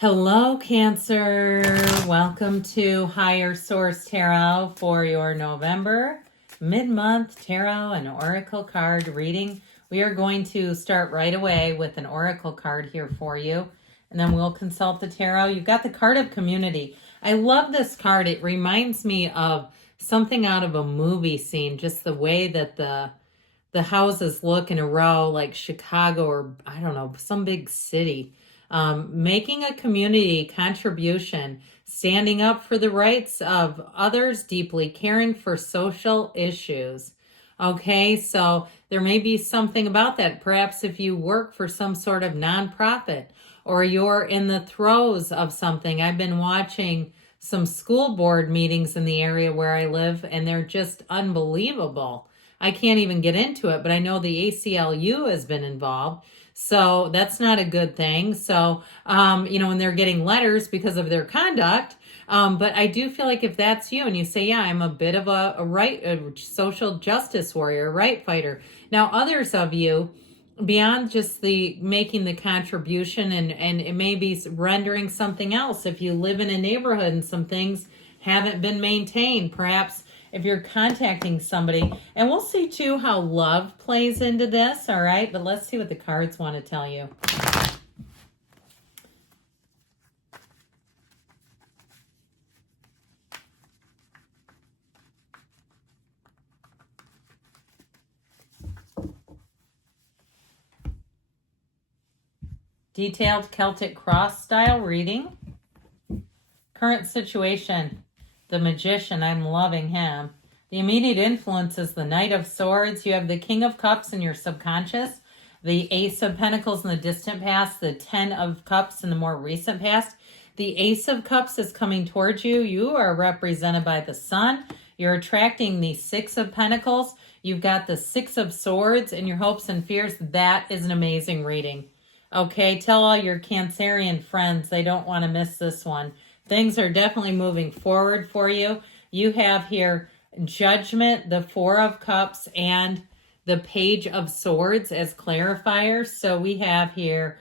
Hello, Cancer. Welcome to Higher Source Tarot for your November mid-month tarot and oracle card reading. We are going to start right away with an oracle card here for you, and then we'll consult the tarot. You've got the card of community. I love this card. It reminds me of something out of a movie scene, just the way that the houses look in a row, like Chicago or I don't know, some big city. Making a community contribution, standing up for the rights of others, deeply caring for social issues. Okay, so there may be something about that. Perhaps if you work for some sort of nonprofit or you're in the throes of something. I've been watching some school board meetings in the area where I live, and they're just unbelievable. I can't even get into it, but I know the ACLU has been involved. So that's not a good thing. So, when they're getting letters because of their conduct. But I do feel like if that's you and you say, yeah, I'm a bit of a social justice warrior, a right fighter. Now, others of you, beyond just the making the contribution and it may be rendering something else. If you live in a neighborhood and some things haven't been maintained, perhaps if you're contacting somebody, and we'll see too how love plays into this, all right? But let's see what the cards want to tell you. Detailed Celtic cross style reading. Current situation. The Magician, I'm loving him. The immediate influence is the Knight of Swords. You have the King of Cups in your subconscious, the Ace of Pentacles in the distant past, the Ten of Cups in the more recent past. The Ace of Cups is coming towards you. You are represented by the Sun. You're attracting the Six of Pentacles. You've got the Six of Swords in your hopes and fears. That is an amazing reading. Okay, tell all your Cancerian friends they don't want to miss this one. Things are definitely moving forward for you. You have here Judgment, the Four of Cups, and the Page of Swords as clarifiers. So we have here,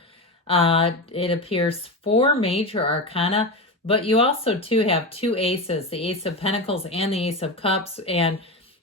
it appears 4 major arcana, but you also too have 2 aces, the Ace of Pentacles and the Ace of Cups. And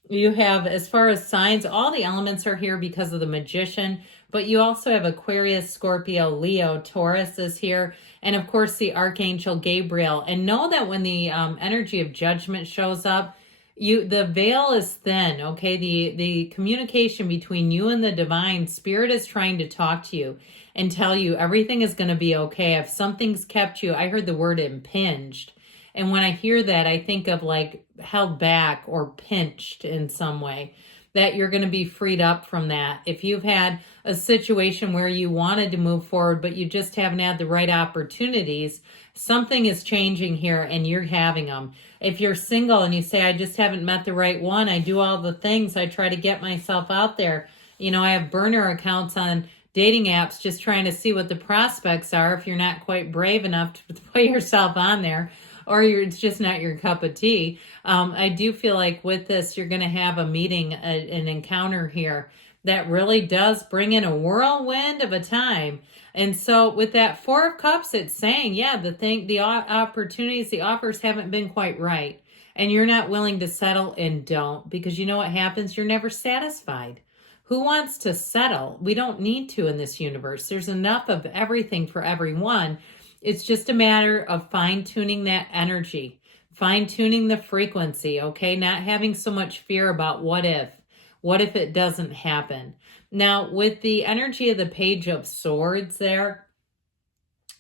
you have, as far as signs, all the elements are here because of the Magician, but you also have Aquarius, Scorpio, Leo, Taurus is here, and of course the Archangel Gabriel. And know that when the energy of judgment shows up, the veil is thin, okay? The communication between you and the divine spirit is trying to talk to you and tell you everything is going to be okay. If something's kept you, I heard the word impinged. And when I hear that, I think of like held back or pinched in some way, that you're going to be freed up from that. If you've had a situation where you wanted to move forward, but you just haven't had the right opportunities, something is changing here and you're having them. If you're single and you say, I just haven't met the right one, I do all the things, I try to get myself out there. I have burner accounts on dating apps just trying to see what the prospects are if you're not quite brave enough to put yourself on there, or it's just not your cup of tea. I do feel like with this, you're going to have a meeting, an encounter here that really does bring in a whirlwind of a time. And so with that Four of Cups, it's saying, yeah, the opportunities, the offers haven't been quite right. And you're not willing to settle, and don't, because you know what happens? You're never satisfied. Who wants to settle? We don't need to in this universe. There's enough of everything for everyone. It's just a matter of fine-tuning that energy, fine-tuning the frequency, okay? Not having so much fear about what if it doesn't happen. Now, with the energy of the Page of Swords there,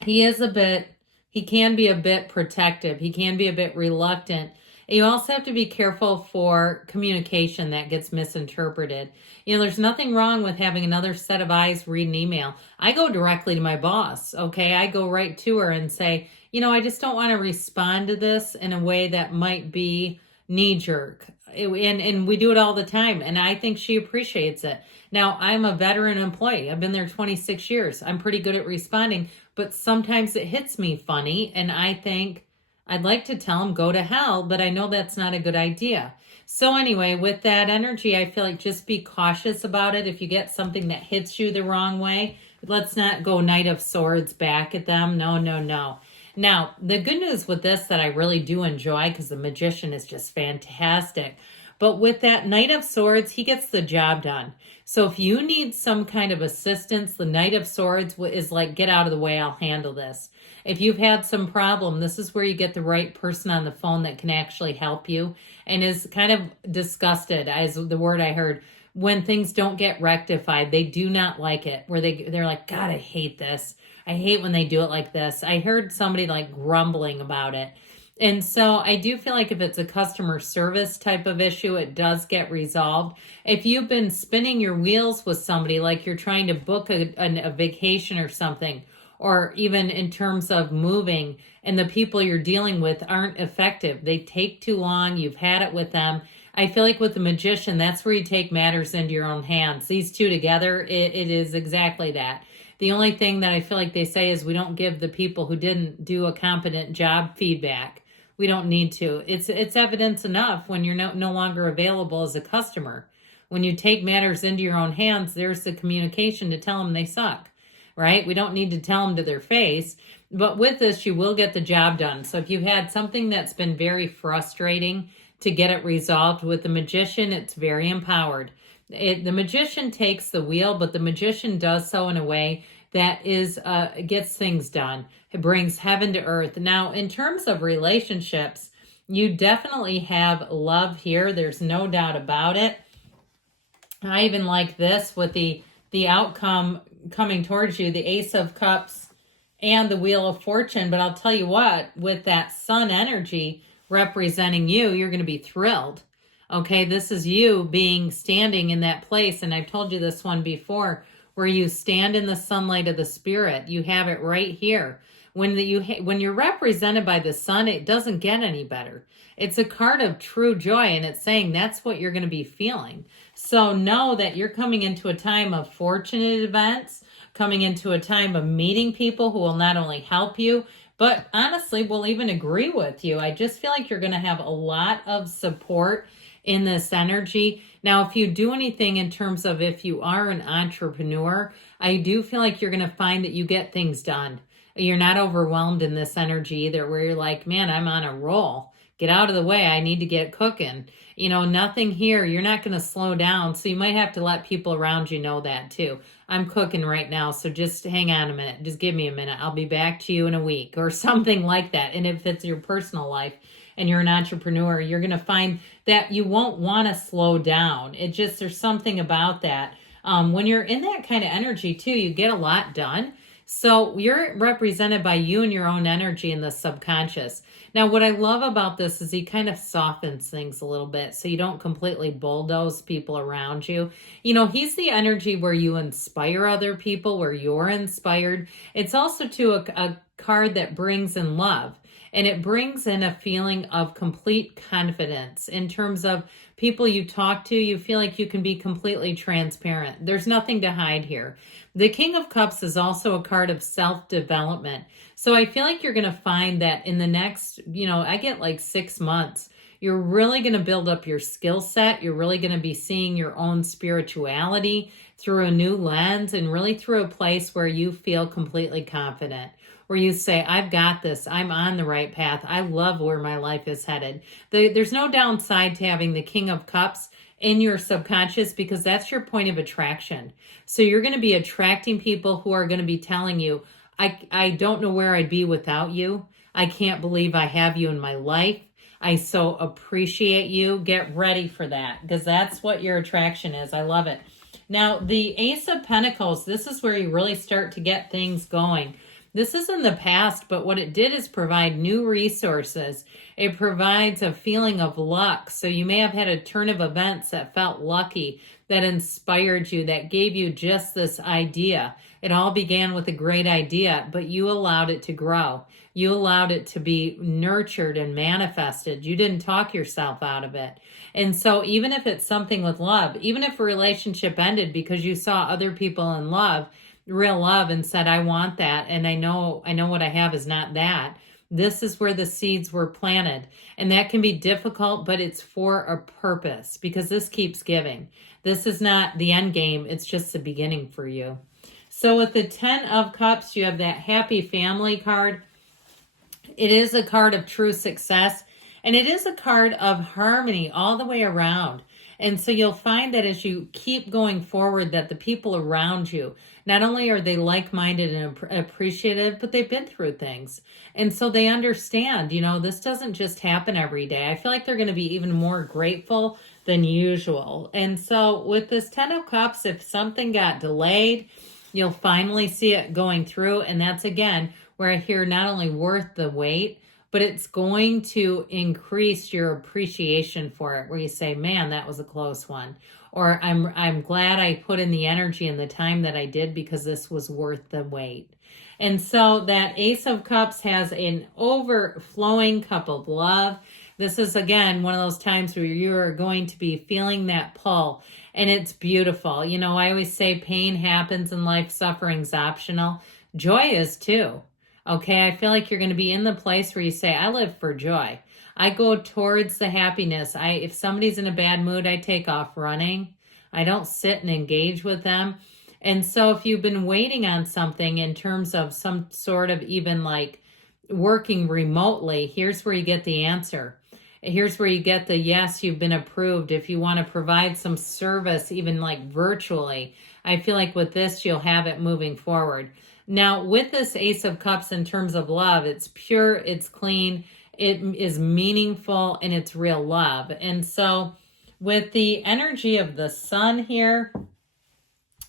he can be a bit protective. He can be a bit reluctant. You also have to be careful for communication that gets misinterpreted. There's nothing wrong with having another set of eyes read an email. I go directly to my boss, okay? I go right to her and say, I just don't want to respond to this in a way that might be knee-jerk. And we do it all the time, and I think she appreciates it. Now, I'm a veteran employee. I've been there 26 years. I'm pretty good at responding, but sometimes it hits me funny, and I think, I'd like to tell him go to hell, but I know that's not a good idea. So anyway, with that energy, I feel like just be cautious about it. If you get something that hits you the wrong way, Let's not go Knight of Swords back at them. No, no, no. Now, the good news with this that I really do enjoy, because the Magician is just fantastic, but with that Knight of Swords, he gets the job done. So if you need some kind of assistance, the Knight of Swords is like, get out of the way, I'll handle this. If you've had some problem, this is where you get the right person on the phone that can actually help you and is kind of disgusted, as the word I heard, when things don't get rectified. They do not like it, where they're like, God, I hate this. I hate when they do it like this. I heard somebody like grumbling about it. And so I do feel like if it's a customer service type of issue, it does get resolved. If you've been spinning your wheels with somebody, like you're trying to book a vacation or something, or even in terms of moving, and the people you're dealing with aren't effective, they take too long, you've had it with them. I feel like with the Magician, that's where you take matters into your own hands. These two together, it is exactly that. The only thing that I feel like they say is we don't give the people who didn't do a competent job feedback. We don't need to. It's evidence enough when you're no longer available as a customer. When you take matters into your own hands, there's the communication to tell them they suck, right? We don't need to tell them to their face. But with this, you will get the job done. So if you've had something that's been very frustrating to get it resolved with the Magician, it's very empowered. The Magician takes the wheel, but the Magician does so in a way that is gets things done. It brings heaven to earth. Now, in terms of relationships, you definitely have love here. There's no doubt about it. I even like this with the outcome coming towards you, the Ace of Cups and the Wheel of Fortune. But I'll tell you what, with that Sun energy representing you, you're going to be thrilled. Okay, this is you standing in that place. And I've told you this one before, where you stand in the sunlight of the Spirit. You have it right here. When you're represented by the sun, it doesn't get any better. It's a card of true joy, and it's saying that's what you're going to be feeling. So know that you're coming into a time of fortunate events, coming into a time of meeting people who will not only help you, but honestly will even agree with you. I just feel like you're going to have a lot of support in this energy. Now, if you do anything in terms of if you are an entrepreneur, I do feel like you're going to find that you get things done. You're not overwhelmed in this energy either, where you're like, man, I'm on a roll. Get out of the way. I need to get cooking. Nothing here. You're not going to slow down. So you might have to let people around you know that too. I'm cooking right now, so just hang on a minute. Just give me a minute. I'll be back to you in a week or something like that. And if it's your personal life and you're an entrepreneur, you're going to find that you won't want to slow down. There's something about that. When you're in that kind of energy too, you get a lot done. So you're represented by you and your own energy in the subconscious. Now, what I love about this is he kind of softens things a little bit so you don't completely bulldoze people around you. He's the energy where you inspire other people, where you're inspired. It's also a card that brings in love. And it brings in a feeling of complete confidence in terms of people you talk to. You feel like you can be completely transparent. There's nothing to hide here. The King of Cups is also a card of self-development. So I feel like you're going to find that in the next, I get like 6 months, you're really going to build up your skill set. You're really going to be seeing your own spirituality through a new lens and really through a place where you feel completely confident, where you say, I've got this. I'm on the right path. I love where my life is headed. There's no downside to having the King of Cups in your subconscious, because that's your point of attraction. So you're going to be attracting people who are going to be telling you, I don't know where I'd be without you. I can't believe I have you in my life. I so appreciate you. Get ready for that, because that's what your attraction is. I love it. Now, the Ace of Pentacles, this is where you really start to get things going. This is in the past, but what it did is provide new resources. It provides a feeling of luck. So you may have had a turn of events that felt lucky, that inspired you, that gave you just this idea. It all began with a great idea, but you allowed it to grow. You allowed it to be nurtured and manifested. You didn't talk yourself out of it. And so even if it's something with love, even if a relationship ended because you saw other people in love, real love, and said, I want that, and I know what I have is not that. This is where the seeds were planted. And that can be difficult, but it's for a purpose, because this keeps giving. This is not the end game. It's just the beginning for you. So with the 10 of Cups, you have that happy family card. It is a card of true success, and it is a card of harmony all the way around. And so you'll find that as you keep going forward, that the people around you, not only are they like-minded and appreciative, but they've been through things. And so they understand, this doesn't just happen every day. I feel like they're going to be even more grateful than usual. And so with this 10 of Cups, if something got delayed, you'll finally see it going through. And that's, again, where I hear not only worth the wait, but it's going to increase your appreciation for it, where you say, man, that was a close one. Or I'm glad I put in the energy and the time that I did because this was worth the wait. And so that Ace of Cups has an overflowing cup of love. This is, again, one of those times where you are going to be feeling that pull, and it's beautiful. I always say pain happens in life, suffering's optional. Joy is too. Okay, I feel like you're going to be in the place where you say, I live for joy. I go towards the happiness. If somebody's in a bad mood, I take off running. I don't sit and engage with them. And so if you've been waiting on something in terms of some sort of even like working remotely, here's where you get the answer. Here's where you get the yes, you've been approved. If you want to provide some service, even like virtually, I feel like with this, you'll have it moving forward. Now, with this Ace of Cups in terms of love, it's pure, it's clean, it is meaningful, and it's real love. And so with the energy of the sun here,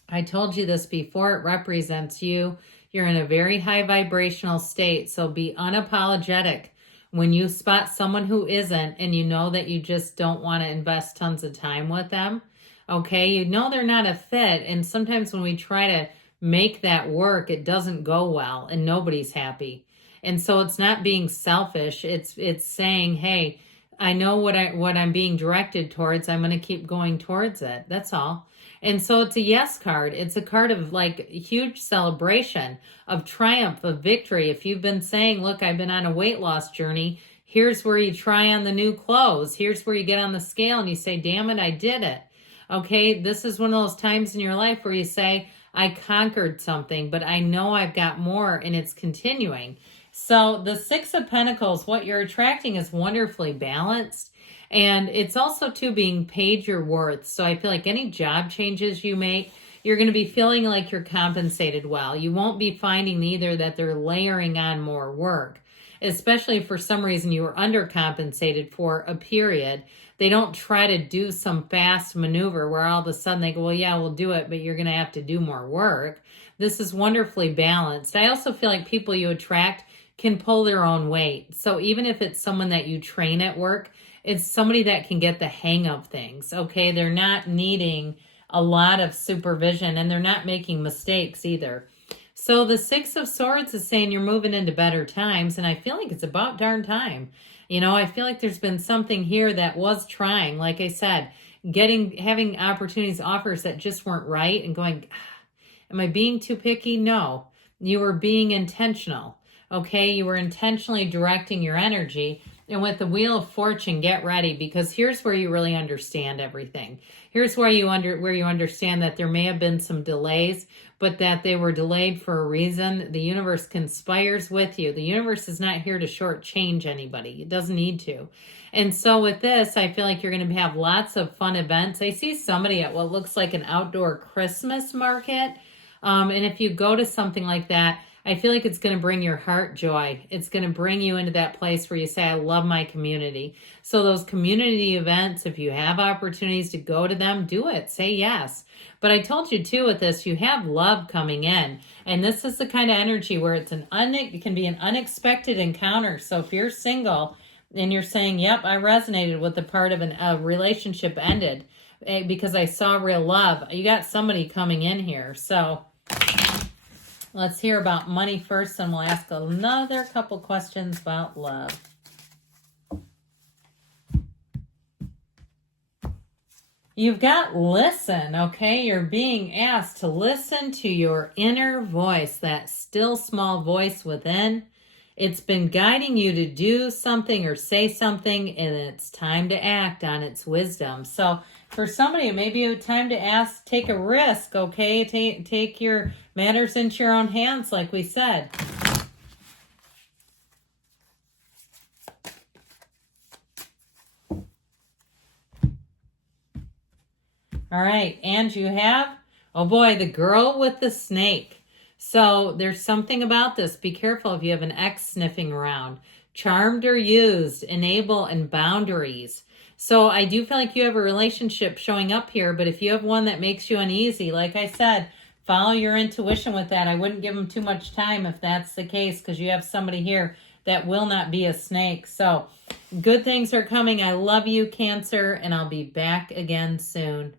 I told you this before, it represents you. You're in a very high vibrational state, so be unapologetic. When you spot someone who isn't and you know that you just don't want to invest tons of time with them, okay, they're not a fit. And sometimes when we try to make that work, it doesn't go well and nobody's happy. And so it's not being selfish. It's saying, hey, I know what I'm being directed towards. I'm going to keep going towards it. That's all. And so it's a yes card. It's a card of like huge celebration, of triumph, of victory. If you've been saying, look, I've been on a weight loss journey, here's where you try on the new clothes. Here's where you get on the scale and you say, damn it, I did it. Okay, this is one of those times in your life where you say, I conquered something, but I know I've got more and it's continuing. So the Six of Pentacles, what you're attracting is wonderfully balanced. And it's also, too, being paid your worth. So I feel like any job changes you make, you're going to be feeling like you're compensated well. You won't be finding either that they're layering on more work, especially if for some reason you were undercompensated for a period. They don't try to do some fast maneuver where all of a sudden they go, well, yeah, we'll do it, but you're going to have to do more work. This is wonderfully balanced. I also feel like people you attract can pull their own weight. So even if it's someone that you train at work, it's somebody that can get the hang of things, okay? They're not needing a lot of supervision, and they're not making mistakes either. So the Six of Swords is saying you're moving into better times, and I feel like it's about darn time. I feel like there's been something here that was trying, like I said, having opportunities, offers that just weren't right, and going, am I being too picky? No, you were being intentional, okay? You were intentionally directing your energy. And with the Wheel of Fortune, get ready, because here's where you really understand everything. Here's where you understand that there may have been some delays, but that they were delayed for a reason. The universe conspires with you. The universe is not here to shortchange anybody. It doesn't need to. And so with this, I feel like you're going to have lots of fun events. I see somebody at what looks like an outdoor Christmas market. And if you go to something like that, I feel like it's going to bring your heart joy. It's going to bring you into that place where you say, I love my community. So those community events, if you have opportunities to go to them, do it. Say yes. But I told you too with this, you have love coming in. And this is the kind of energy where it can be an unexpected encounter. So if you're single and you're saying, yep, I resonated with the part of a relationship ended because I saw real love, you got somebody coming in here. So let's hear about money first, and we'll ask another couple questions about love. You've got listen, okay? You're being asked to listen to your inner voice, that still small voice within. It's been guiding you to do something or say something, and it's time to act on its wisdom. So for somebody, it may be a time to take a risk, okay? Take your Matters into your own hands, like we said. All right, and you have, oh boy, the girl with the snake. So there's something about this. Be careful if you have an ex sniffing around. Charmed or used, enable, and boundaries. So I do feel like you have a relationship showing up here, but if you have one that makes you uneasy, like I said, follow your intuition with that. I wouldn't give them too much time if that's the case, because you have somebody here that will not be a snake. So good things are coming. I love you, Cancer, and I'll be back again soon.